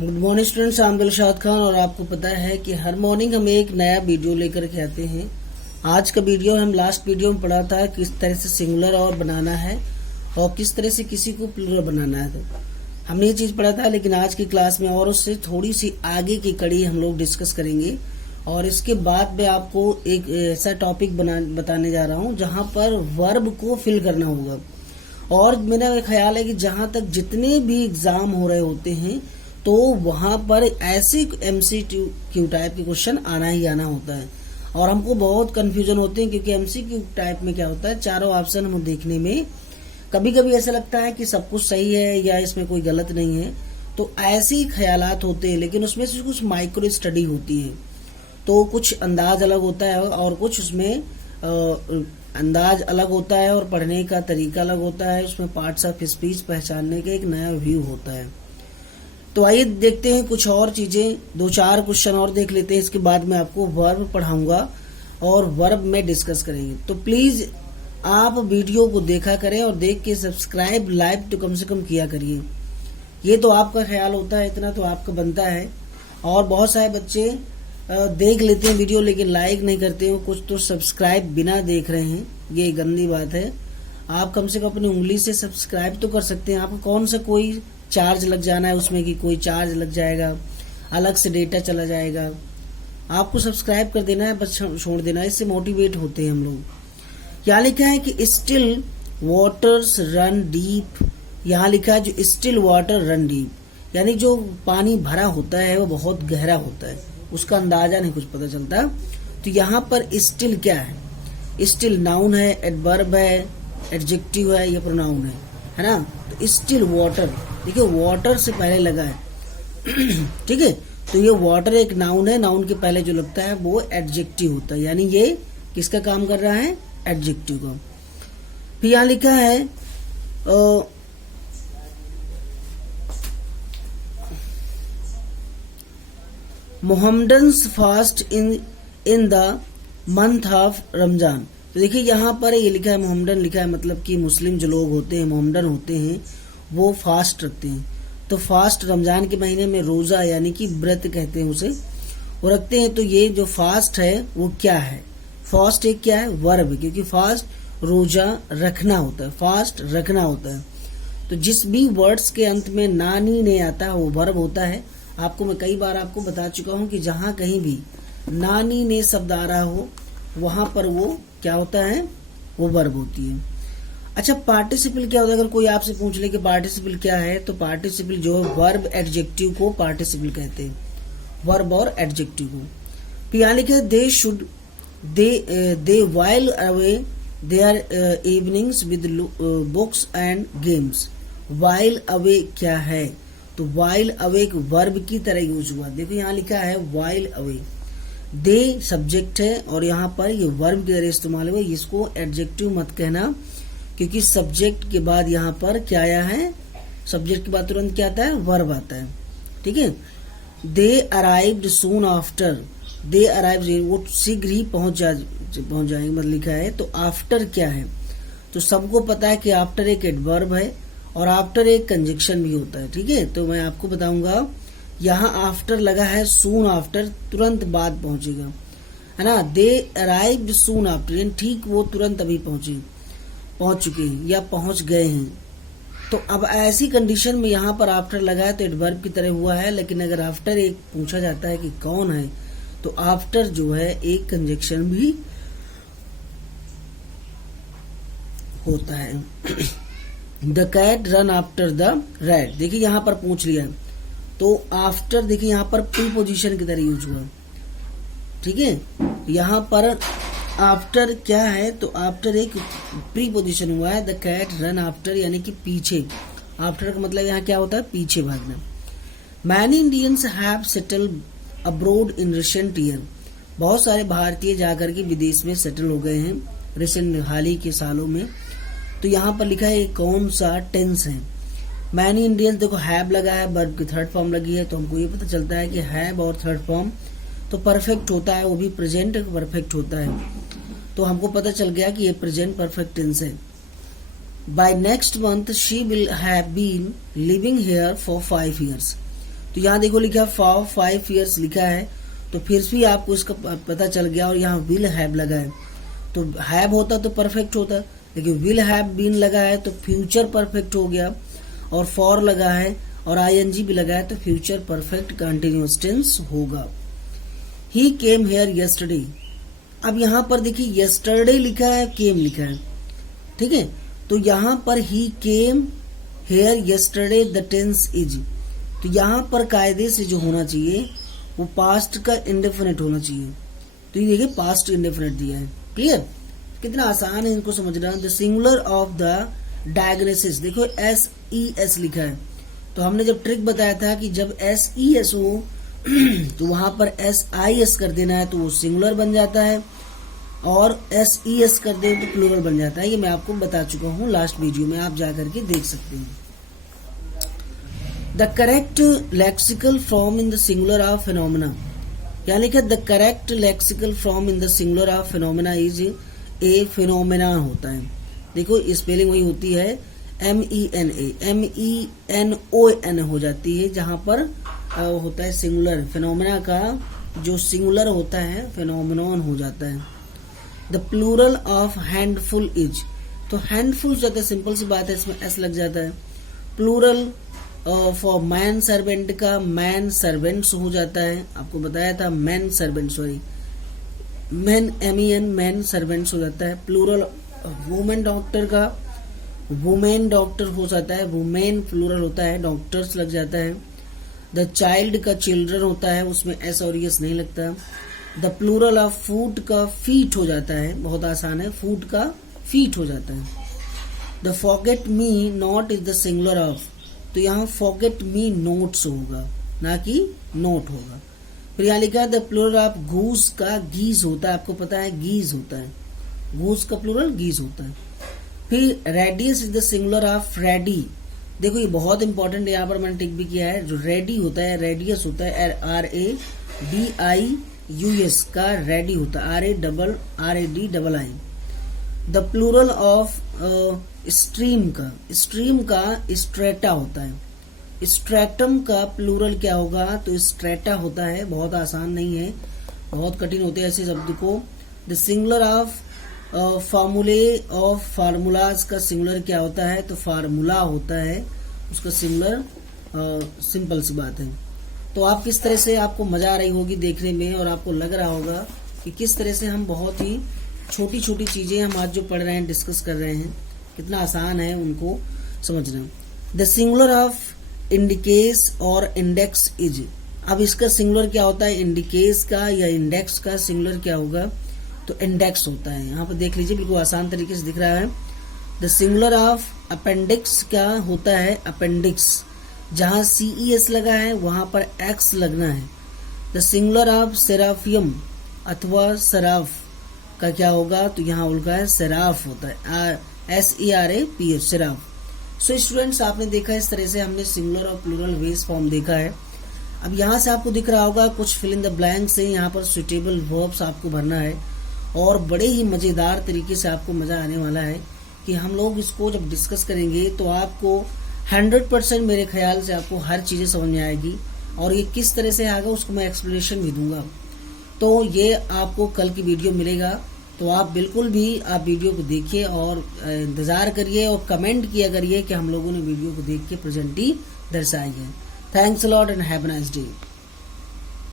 Good morning students, I am Dilshad Khan और आपको पता है कि हर मॉर्निंग हम एक नया वीडियो लेकर के आते हैं। आज का वीडियो हम लास्ट वीडियो में पढ़ा था किस तरह से सिंगुलर और बनाना है और किस तरह से किसी को प्लूरल बनाना है। तो हमने ये चीज पढ़ा था, लेकिन आज की क्लास में और उससे थोड़ी सी आगे की कड़ी हम लोग डिस्कस करेंगे और इसके बाद मैं आपको एक ऐसा टॉपिक बताने जा रहा हूँ जहाँ पर वर्ब को फिल करना होगा। और मेरा ख्याल है कि जहां तक जितने भी एग्जाम हो रहे होते हैं तो वहां पर ऐसे एमसीक्यू टाइप के क्वेश्चन आना ही आना होता है और हमको बहुत कंफ्यूजन होते हैं, क्योंकि एमसीक्यू टाइप में क्या होता है, चारों ऑप्शन हम देखने में कभी कभी ऐसा लगता है कि सब कुछ सही है या इसमें कोई गलत नहीं है, तो ऐसे ही ख्यालात होते हैं। लेकिन उसमें से कुछ माइक्रो स्टडी होती है, तो कुछ अंदाज अलग होता है और कुछ उसमें अंदाज अलग होता है और पढ़ने का तरीका अलग होता है। उसमें पार्ट्स ऑफ स्पीच पहचानने का एक नया व्यू होता है। तो आइए देखते हैं कुछ और चीजें, दो चार क्वेश्चन और देख लेते हैं। इसके बाद मैं आपको वर्ब पढ़ाऊंगा और वर्ब में डिस्कस करेंगे। तो प्लीज आप वीडियो को देखा करें और देख के सब्सक्राइब लाइक तो कम से कम किया करिए। ये तो आपका ख्याल होता है, इतना तो आपका बनता है। और बहुत सारे बच्चे देख लेते हैं वीडियो लेकिन लाइक नहीं करते हो, कुछ तो सब्सक्राइब बिना देख रहे हैं। ये गंदी बात है। आप कम से कम अपनी उंगली से सब्सक्राइब तो कर सकते हैं। आपको कौन सा कोई चार्ज लग जाना है उसमें कि कोई चार्ज लग जाएगा, अलग से डेटा चला जाएगा। आपको सब्सक्राइब कर देना है, बस छोड़ देना है। इससे मोटिवेट होते हैं हम लोग। यहाँ लिखा है कि स्टिल वाटर्स रन डीप। यहाँ लिखा है जो स्टिल वाटर रन डीप, यानी जो पानी भरा होता है वो बहुत गहरा होता है, उसका अंदाजा नहीं कुछ पता चलता। तो यहाँ पर स्टिल क्या है? स्टिल नाउन है, एडवर्ब है, एडजेक्टिव है, या प्रोनाउन है ना। तो स्टिल वाटर, देखिए वाटर से पहले लगा है ठीक है। तो ये वाटर एक नाउन है, नाउन के पहले जो लगता है वो एडजेक्टिव होता है, यानी ये किसका काम कर रहा है? एडजेक्टिव का। फिर यहाँ लिखा है Mohammedans fast in the month of Ramzan. तो देखिए यहाँ पर ये लिखा है मोहम्मडन लिखा है, मतलब कि मुस्लिम जो लोग होते हैं मोहम्मडन होते हैं वो फास्ट रखते हैं। तो फास्ट रमजान के महीने में रोजा यानी कि व्रत कहते हैं उसे, वो रखते हैं। तो ये जो फास्ट है वो क्या है? फास्ट एक क्या है? वर्ब, क्योंकि फास्ट रोजा रखना होता है, फास्ट रखना होता है। तो जिस भी वर्ड्स के अंत में नानी ने आता है वो वर्ब होता है। आपको मैं कई बार आपको बता चुका हूं कि जहां कहीं भी नानी ने शब्द आ रहा हो वहां पर वो क्या होता है? वो वर्ब होती है। अच्छा, पार्टिसिपल क्या होता है? अगर कोई आपसे पूछ ले कि पार्टिसिपल क्या है, तो पार्टिसिपल जो है वर्ब एडजेक्टिव को पार्टिसिपल कहते हैं, वर्ब और एडजेक्टिव को। फिर यहाँ लिखे they while away their evenings with books and games. While away क्या है? तो वाइल अवे एक वर्ब की तरह यूज हुआ। देखो यहाँ लिखा है वाइल अवे, दे सब्जेक्ट है और यहाँ पर ये वर्ब की तरह इस्तेमाल हुआ। इसको एडजेक्टिव मत कहना, क्योंकि सब्जेक्ट के बाद यहाँ पर क्या आया है? सब्जेक्ट के बाद तुरंत क्या आता है? वर्ब आता है। ठीक है। दे अराइव्ड सून आफ्टर, दे अराइव्ड वो शीघ्र ही पहुंच जाएंगे मतलब लिखा है। तो आफ्टर क्या है? तो सबको पता है कि आफ्टर एक एडवर्ब है और आफ्टर एक कंजक्शन भी होता है। ठीक है, तो मैं आपको बताऊंगा। यहाँ आफ्टर लगा है, सून आफ्टर तुरंत बाद पहुंचेगा, है ना। दे अराइव्ड सून आफ्टर, यानी ठीक वो तुरंत अभी पहुंच चुके हैं या पहुंच गए हैं। तो अब ऐसी कंडीशन में यहाँ पर आफ्टर लगा है तो एडवर्ब की तरह हुआ है। लेकिन अगर आफ्टर एक पूछा जाता है कि कौन है, तो आफ्टर जो है एक कंजक्शन भी होता है। The cat run after the rat, देखिए यहाँ पर पूछ लिया, तो आफ्टर देखिए यहाँ पर प्रीपोजिशन की तरह यूज हुआ। ठीक है, यहाँ पर आफ्टर क्या है? तो आफ्टर एक प्रीपोजिशन हुआ है। द कैट रन आफ्टर यानी कि पीछे। आफ्टर का मतलब यहाँ क्या होता है? पीछे भागना। Many Indians have settled abroad in recent year. बहुत सारे भारतीय जाकर के विदेश में सेटल हो गए हैं रिसेंट हाल ही के सालों में। तो यहाँ पर लिखा है कौन सा टेंस है? मैनी इंडियंस, देखो हैव लगा है, वर्ब की थर्ड फॉर्म लगी है, तो हमको ये पता चलता है कि हैव और थर्ड फॉर्म तो परफेक्ट होता है, वो भी प्रेजेंट परफेक्ट होता है। तो हमको पता चल गया कि ये प्रेजेंट परफेक्ट टेंस है। By next month she will have been living here for 5 years. तो यहाँ देखो लिखा फॉर 5 years लिखा है, तो फिर भी आपको इसका पता चल गया। और यहाँ विल हैव लगा है, तो हैव होता तो परफेक्ट होता, लेकिन विल हैव बीन लगा है तो फ्यूचर परफेक्ट हो गया, और फॉर लगा है और आईएनजी भी लगा है तो फ्यूचर परफेक्ट कंटिन्यूअस टेंस होगा। ही केम हेयर यस्टरडे, अब यहाँ पर देखिए यस्टरडे लिखा है, केम लिखा है, ठीक है। तो यहाँ पर ही came here yesterday the tense is, तो यहाँ पर कायदे से जो होना चाहिए वो पास्ट का इंडेफिनिट होना चाहिए। तो ये देखिए पास्ट इंडेफिनिट दिया है। क्लियर, कितना आसान है इनको समझना। The singular of the diagnosis, देखो SES लिखा है, तो हमने जब ट्रिक बताया था कि जब SES हो तो वहां पर SIS कर देना है तो वो सिंगुलर बन जाता है, और SES कर दे तो प्लूरल बन जाता है। ये मैं आपको बता चुका हूँ लास्ट वीडियो में, आप जाकर के देख सकते हैं। The correct lexical form in the singular of phenomena, क्या लिखा, the correct lexical form in the singular of phenomena is a phenomena होता है। देखो स्पेलिंग वही होती है MENA, MENON हो जाती है, जहां पर होता है सिंगुलर, फिनोमेना का जो सिंगुलर होता है फिनोमेनॉन हो जाता है। The plural of handful is, तो हैंडफुल हो जाता है, सिंपल सी बात है, इसमें S लग जाता है। प्लूरल फॉर मैन सर्वेंट का मैन सर्वेंट्स हो जाता है, आपको बताया था man servant, sorry man MEN man servants हो जाता है। प्लूरल वुमेन डॉक्टर का वुमेन डॉक्टर हो जाता है, वुमेन प्लूरल होता है, डॉक्टर्स लग जाता है। द चाइल्ड का चिल्ड्रन होता है, उसमें S और ES नहीं लगता। द प्लूरल ऑफ फूड का फीट हो जाता है, बहुत आसान है, फूड का फीट हो जाता है। The forget me not is the singular of, तो यहाँ फॉरगेट मी नोट्स होगा, ना कि नोट होगा। फिर यहाँ लिखा है द प्लूरल ऑफ गूस का गीज होता है, आपको पता है गीज होता है, गूस का प्लूरल गीज होता है। फिर radius is the singular of ready, देखो ये बहुत इंपॉर्टेंट है, यहाँ पर मैंने टिक भी किया है। जो रेडी होता है, रेडियस होता है RADIUS का रेडी होता है, RADDII। The plural of stream का स्ट्रेटा होता है, स्ट्रेटम का प्लूरल क्या होगा, तो स्ट्रेटा होता है, बहुत आसान नहीं है, बहुत कठिन होते हैं ऐसे शब्द को। द सिंगुलर ऑफ फॉर्मूले ऑफ फार्मूलाज का सिंगुलर क्या होता है, तो फार्मूला होता है उसका सिंगुलर, सिंपल सी बात है। तो आप किस तरह से, आपको मजा आ रही होगी देखने में, और आपको लग रहा होगा कि किस तरह से हम बहुत ही छोटी छोटी चीजें हम आज जो पढ़ रहे हैं, डिस्कस कर रहे हैं, कितना आसान है उनको समझना। द सिंगुलर ऑफ इंडिकेस और इंडेक्स इज, अब इसका सिंगुलर क्या होता है, इंडिकेस का या इंडेक्स का सिंगुलर क्या होगा, तो इंडेक्स होता है। यहाँ पर देख लीजिए बिल्कुल आसान तरीके से दिख रहा है। द सिंगुलर ऑफ अपेंडिक्स क्या होता है, अपेंडिक्स, जहां CES लगा है वहां पर X लगना है। द सिंगुलर ऑफ सेराफियम अथवा सराफ का क्या होगा, तो यहाँ उल्का है सेराफ होता है, SERAF सेराफ। सो स्टूडेंट्स, आपने देखा इस तरह से हमने सिंगुलर और प्लूरल वेस फॉर्म देखा है। अब यहाँ से आपको दिख रहा होगा कुछ फिल इन द ब्लैंक्स है, यहाँ पर सुटेबल वर्ब्स आपको भरना है, और बड़े ही मजेदार तरीके से आपको मजा आने वाला है कि हम लोग इसको जब डिस्कस करेंगे तो आपको 100% मेरे ख्याल से आपको हर चीजें समझ में आएगी, और ये किस तरह से आएगा उसको मैं एक्सप्लेनेशन भी दूंगा। तो ये आपको कल की वीडियो मिलेगा, तो आप बिल्कुल भी आप वीडियो को देखिए और इंतजार करिए और कमेंट किया करिए कि हम लोगों ने वीडियो को देख के प्रेजेंटी दर्शाई है। Thanks a lot and have a nice day.